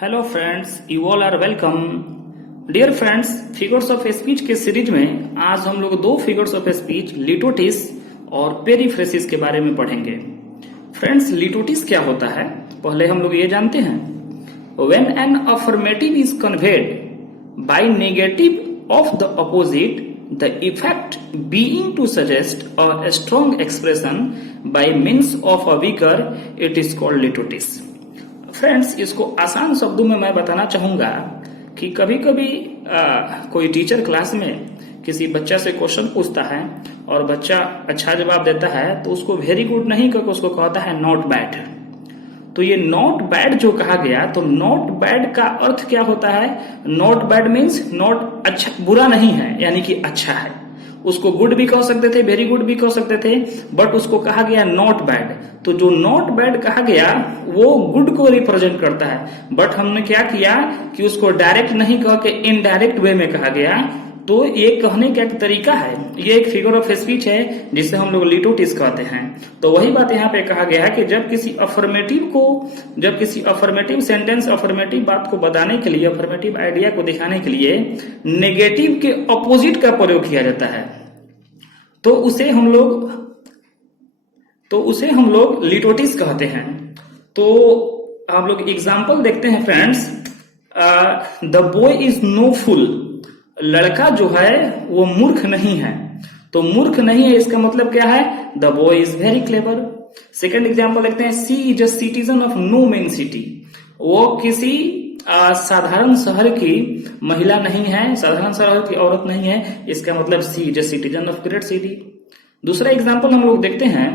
Hello friends, you all are welcome. Dear friends, figures of speech के series में आज हम लोग दो फिगर्स ऑफ स्पीच लिटोटिस और पेरिफ्रेसिस के बारे में पढ़ेंगे। फ्रेंड्स, लिटोटिस क्या होता है पहले हम लोग ये जानते हैं। When an affirmative is conveyed by negative of the opposite, the effect being to suggest a strong expression by means of a weaker, it is called litotes. Friends, इसको आसान शब्दों में मैं बताना चाहूंगा कि कभी कभी कोई टीचर क्लास में किसी बच्चा से क्वेश्चन पूछता है और बच्चा अच्छा जवाब देता है तो उसको वेरी गुड नहीं करके उसको कहता है नॉट बैड। तो ये नॉट बैड जो कहा गया, तो नॉट बैड का अर्थ क्या होता है? नॉट बैड मीन्स नॉट अच्छा, बुरा नहीं है, यानी कि अच्छा है। उसको गुड भी कह सकते थे, वेरी गुड भी कह सकते थे, बट उसको कहा गया नॉट बैड। तो जो नॉट बैड कहा गया वो गुड को रिप्रेजेंट करता है, बट हमने क्या किया कि उसको डायरेक्ट नहीं कह के इनडायरेक्ट वे में कहा गया। तो ये कहने का एक तरीका है, ये एक फिगर ऑफ स्पीच है जिसे हम लोग लिटोटिस कहते हैं। तो वही बात यहाँ पे कहा गया है कि जब किसी अफर्मेटिव सेंटेंस, अफर्मेटिव बात को बताने के लिए, अफर्मेटिव आइडिया को दिखाने के लिए नेगेटिव के अपोजिट का प्रयोग किया जाता है तो उसे हम लोग लिटोटिस कहते हैं। तो हम लोग एग्जाम्पल देखते हैं friends. The boy is no fool, लड़का जो है वो मूर्ख नहीं है। तो मूर्ख नहीं है इसका मतलब क्या है? The boy is very clever. Second example देखते हैं। She is a citizen of no mean city, वो किसी साधारण शहर की महिला नहीं है, साधारण शहर की औरत नहीं है, इसका मतलब she is a citizen of great city. दूसरा एग्जाम्पल हम लोग देखते हैं,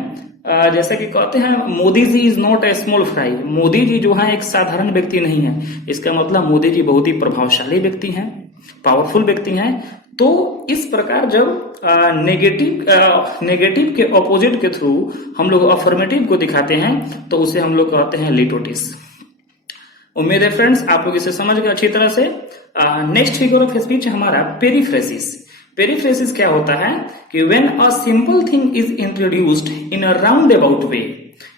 जैसे कि कहते हैं Modi ji is not a small fry, Modi ji जो है एक साधारण व्यक्ति नहीं है, इसका मतलब मोदी जी बहुत ही प्रभावशाली व्यक्ति हैं, पावरफुल व्यक्ति हैं। तो इस प्रकार जब नेगेटिव के ऑपोजिट के थ्रू हम लोग अफर्मेटिव को दिखाते हैं तो उसे हम लोग कहते हैं लिटोटिस। उम्मीद है फ्रेंड्स आप लोग इसे समझ गए अच्छी तरह से। नेक्स्ट फिगर ऑफ स्पीच हमारा पेरिफ्रेसिस। पेरिफ्रेसिस क्या होता है कि when a simple thing is introduced in a round about way,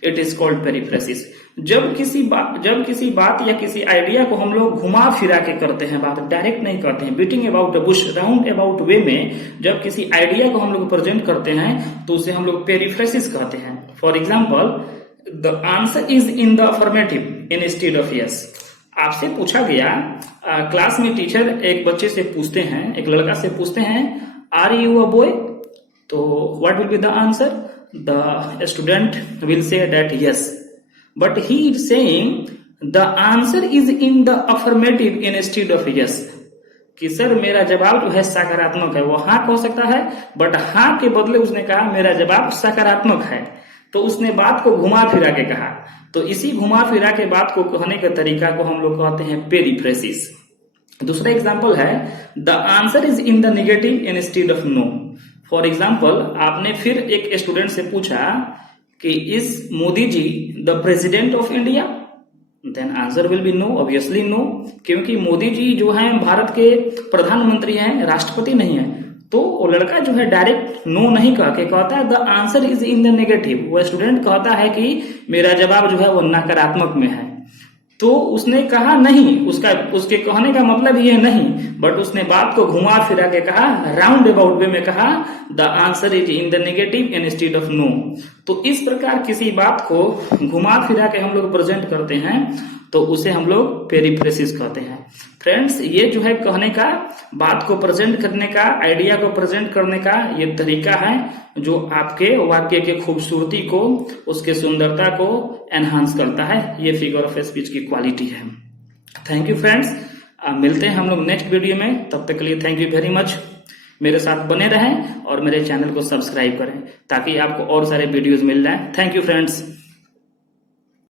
it is called periphrasis. जब किसी बात या किसी आइडिया को हम लोग घुमा फिरा के करते हैं, बात डायरेक्ट नहीं करते हैं, beating about the bush, round about way में जब किसी आइडिया को हम लोग प्रेजेंट करते हैं तो उसे हम लोग पेरिफ्रेसिस कहते हैं। For example, the answer is in the affirmative instead of yes. आपसे पूछा गया, क्लास में टीचर एक बच्चे से पूछते हैं, एक लड़का से पूछते हैं, आर यू अ बॉय? तो what will be the answer? The student will say that yes, but he is saying the answer is in the affirmative instead of yes, कि सर मेरा जवाब जो है सकारात्मक है। वो हाँ कह सकता है, बट हाँ के बदले उसने कहा मेरा जवाब सकारात्मक है। तो उसने बात को घुमा फिरा के कहा। तो इसी घुमा फिरा के बात को कहने के तरीका को हम लोग कहते हैं पेरिफ्रेसिस। दूसरा एग्जाम्पल है, the answer is in the negative instead of no. For example, आपने फिर एक स्टूडेंट से पूछा कि is Modi ji the president of India? Then answer will be no, obviously no, क्योंकि मोदी जी जो है भारत के प्रधानमंत्री हैं, राष्ट्रपति नहीं है। तो वो लड़का जो है डायरेक्ट नो नहीं कह के कहता है the answer is in the negative. वो स्टूडेंट कहता है कि मेरा जवाब जो है वो नकारात्मक में है। तो उसने कहा नहीं, उसके कहने का मतलब ये नहीं, बट उसने बात को घुमा फिरा के कहा, राउंड अबाउट वे में कहा the answer is in the negative instead of no. तो इस प्रकार किसी बात को घुमा फिरा के हम लोग प्रेजेंट करते हैं तो उसे हम लोग पेरिफ्रेसिस कहते हैं। फ्रेंड्स, ये जो है कहने का, बात को प्रेजेंट करने का, आइडिया को प्रेजेंट करने का ये तरीका है जो आपके वाक्य के खूबसूरती को, उसके सुंदरता को एनहांस करता है। ये फिगर ऑफ स्पीच की क्वालिटी है। थैंक यू फ्रेंड्स, मिलते हैं हम लोग नेक्स्ट वीडियो में। तब तक के लिए थैंक यू वेरी मच। मेरे साथ बने रहें और मेरे चैनल को सब्सक्राइब करें ताकि आपको और सारे वीडियोज मिल जाएं। Thank you friends.